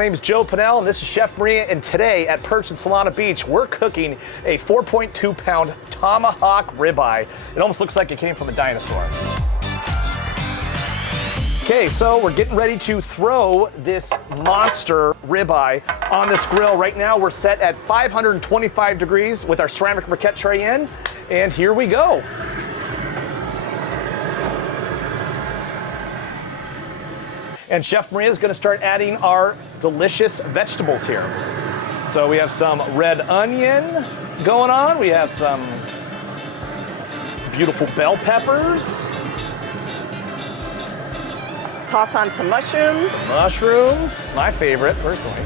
name is Joe Pinnell, and this is Chef Maria, and today at PIRCH in Solana Beach, we're cooking a 4.2 pound Tomahawk ribeye. It almost looks like it came from a dinosaur. Okay, so we're getting ready to throw this monster ribeye on this grill. Right now we're set at 525 degrees with our ceramic briquette tray in, and here we go. And Chef Maria is going to start adding our delicious vegetables here. So we have some red onion going on. We have some beautiful bell peppers. Toss on some mushrooms. Mushrooms, my favorite, personally.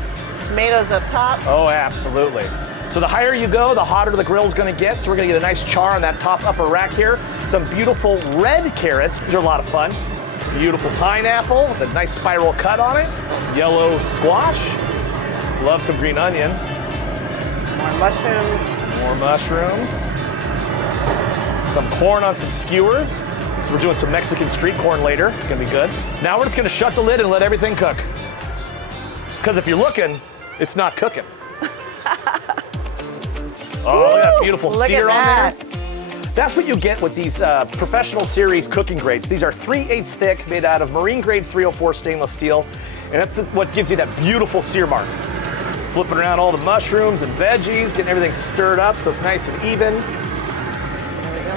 Tomatoes up top. Oh, absolutely. So the higher you go, the hotter the grill is going to get. So we're going to get a nice char on that top upper rack here. Some beautiful red carrots. These are a lot of fun. Beautiful pineapple with a nice spiral cut on it. Yellow squash. Love some green onion. More mushrooms. More mushrooms. Some corn on some skewers. So we're doing some Mexican street corn later. It's gonna be good. Now we're just gonna shut the lid and let everything cook. Because if you're looking, it's not cooking. Oh, look at that beautiful sear on there. That's what you get with these professional series cooking grates. These are 3/8 thick, made out of marine grade 304 stainless steel, and that's what gives you that beautiful sear mark. Flipping around all the mushrooms and veggies, getting everything stirred up so it's nice and even. There we go.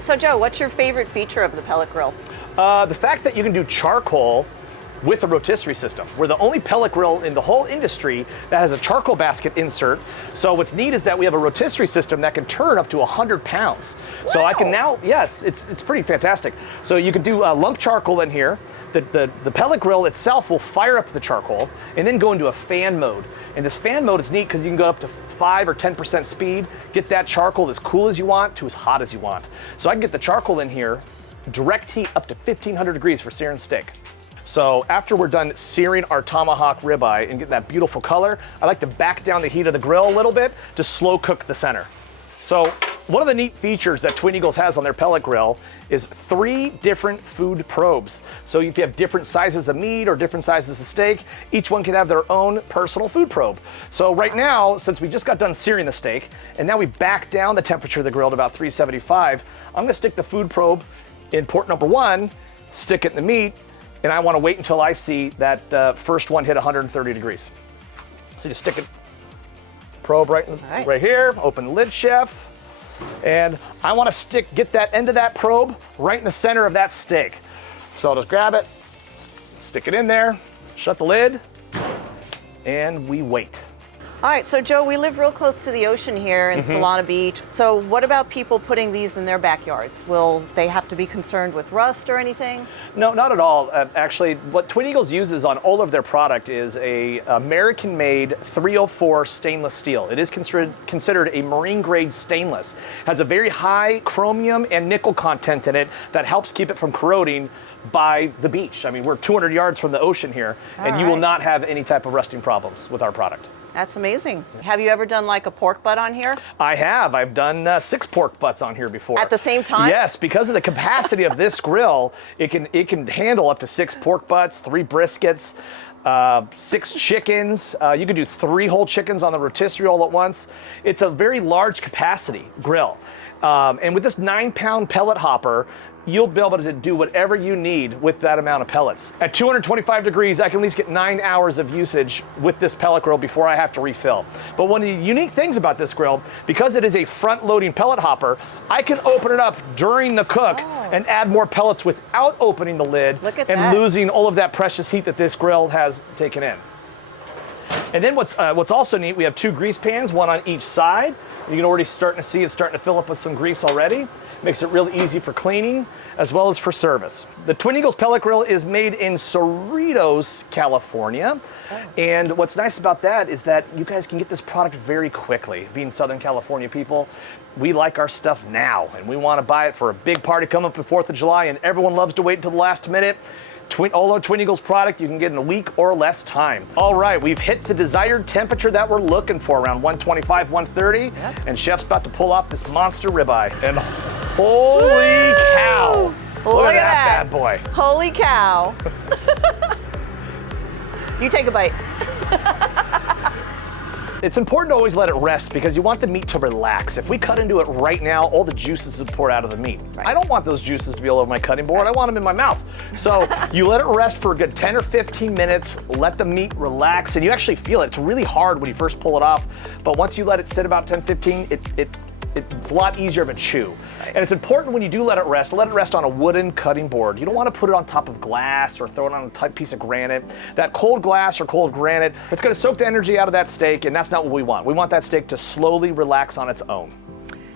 So Joe, what's your favorite feature of the pellet grill? The fact that you can do charcoal with a rotisserie system. We're the only pellet grill in the whole industry that has a charcoal basket insert. So what's neat is that we have a rotisserie system that can turn up to 100 pounds. Wow. So I can now, yes, it's pretty fantastic. So you can do lump charcoal in here. The pellet grill itself will fire up the charcoal and then go into a fan mode. And this fan mode is neat because you can go up to 5 or 10% speed, get that charcoal as cool as you want to as hot as you want. So I can get the charcoal in here, direct heat up to 1500 degrees for searing steak. So after we're done searing our Tomahawk ribeye and get that beautiful color, I like to back down the heat of the grill a little bit to slow cook the center. So one of the neat features that Twin Eagles has on their pellet grill is 3 different food probes. So if you have different sizes of meat or different sizes of steak, each one can have their own personal food probe. So right now, since we just got done searing the steak, and now we back down the temperature of the grill to about 375, I'm gonna stick the food probe in port number 1, stick it in the meat, and I want to wait until I see that first one hit 130 degrees. So just stick it, probe right here, open the lid, chef, and I want to get that end of that probe right in the center of that steak. So I'll just grab it, stick it in there, shut the lid, and we wait. All right, so Joe, we live real close to the ocean here in Solana Beach. So what about people putting these in their backyards? Will they have to be concerned with rust or anything? No, not at all. Actually, what Twin Eagles uses on all of their product is a American-made 304 stainless steel. It is considered a marine-grade stainless. It has a very high chromium and nickel content in it that helps keep it from corroding by the beach. I mean, we're 200 yards from the ocean here, and you will not have any type of rusting problems with our product. That's amazing. Have you ever done like a pork butt on here? I have. I've done 6 pork butts on here before. At the same time? Yes, because of the capacity of this grill, it can handle up to 6 pork butts, 3 briskets, 6 chickens. You can do 3 whole chickens on the rotisserie all at once. It's a very large capacity grill. And with this 9-pound pellet hopper, you'll be able to do whatever you need with that amount of pellets. At 225 degrees, I can at least get 9 hours of usage with this pellet grill before I have to refill. But one of the unique things about this grill, because it is a front-loading pellet hopper, I can open it up during the cook and add more pellets without opening the lid and losing all of that precious heat that this grill has taken in. And then what's also neat, we have 2 grease pans, one on each side. You can already starting to see it's starting to fill up with some grease already. Makes it really easy for cleaning as well as for service. The Twin Eagles pellet grill is made in Cerritos, California. And what's nice about that is that you guys can get this product very quickly. Being Southern California people, we like our stuff now, and we want to buy it for a big party coming up for 4th of July, and everyone loves to wait until the last minute. All our Twin Eagles product you can get in a week or less time. All right, we've hit the desired temperature that we're looking for, around 125, 130, and Chef's about to pull off this monster ribeye. And holy cow! Look at that bad boy. Holy cow. You take a bite. It's important to always let it rest because you want the meat to relax. If we cut into it right now, all the juices will pour out of the meat. Right. I don't want those juices to be all over my cutting board. I want them in my mouth. So you let it rest for a good 10 or 15 minutes, let the meat relax, and you actually feel it. It's really hard when you first pull it off, but once you let it sit about 10, 15, it's a lot easier of a chew. And it's important when you do let it rest on a wooden cutting board. You don't want to put it on top of glass or throw it on a tight piece of granite. That cold glass or cold granite, it's going to soak the energy out of that steak, and that's not what we want. We want that steak to slowly relax on its own.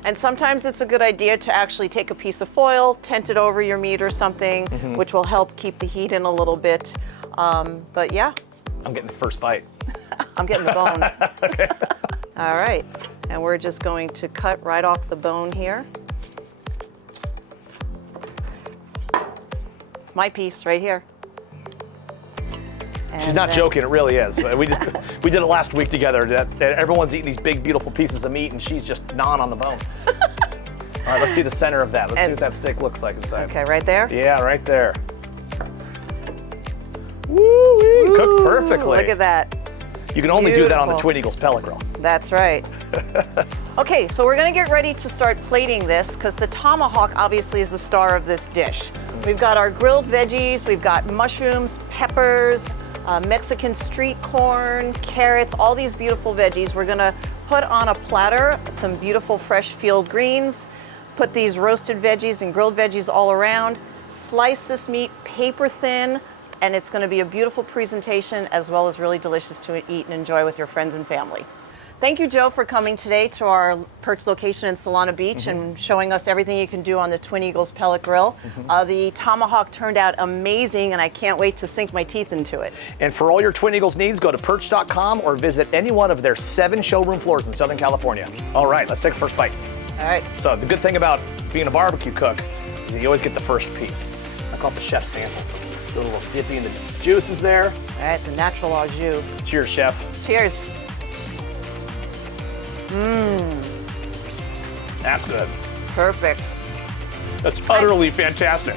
And sometimes it's a good idea to actually take a piece of foil, tent it over your meat or something, which will help keep the heat in a little bit. But yeah. I'm getting the first bite. I'm getting the bone. Okay. All right, and we're just going to cut right off the bone here. My piece right here. She's not joking, it really is. We did it last week together. Everyone's eating these big, beautiful pieces of meat, and she's just gnawing on the bone. All right, let's see the center of that. Let's see what that steak looks like inside. Okay, right there? Yeah, right there. Woo-wee, cooked perfectly. Look at that. You can only do that on the Beautiful. Twin Eagles pellet grill. That's right. Okay, so we're gonna get ready to start plating this because the tomahawk obviously is the star of this dish. We've got our grilled veggies, we've got mushrooms, peppers, Mexican street corn, carrots, all these beautiful veggies. We're gonna put on a platter some beautiful fresh field greens, put these roasted veggies and grilled veggies all around, slice this meat paper thin, and it's going to be a beautiful presentation as well as really delicious to eat and enjoy with your friends and family. Thank you, Joe, for coming today to our PIRCH location in Solana Beach and showing us everything you can do on the Twin Eagles pellet grill. The tomahawk turned out amazing, and I can't wait to sink my teeth into it. And for all your Twin Eagles needs, go to PIRCH.com or visit any one of their 7 showroom floors in Southern California. All right, let's take a first bite. All right. So the good thing about being a barbecue cook is that you always get the first piece. I call it the chef's sample. So a little dippy in the juices there. All right, the natural au jus. Cheers, chef. Cheers. That's good. Perfect. That's utterly fantastic.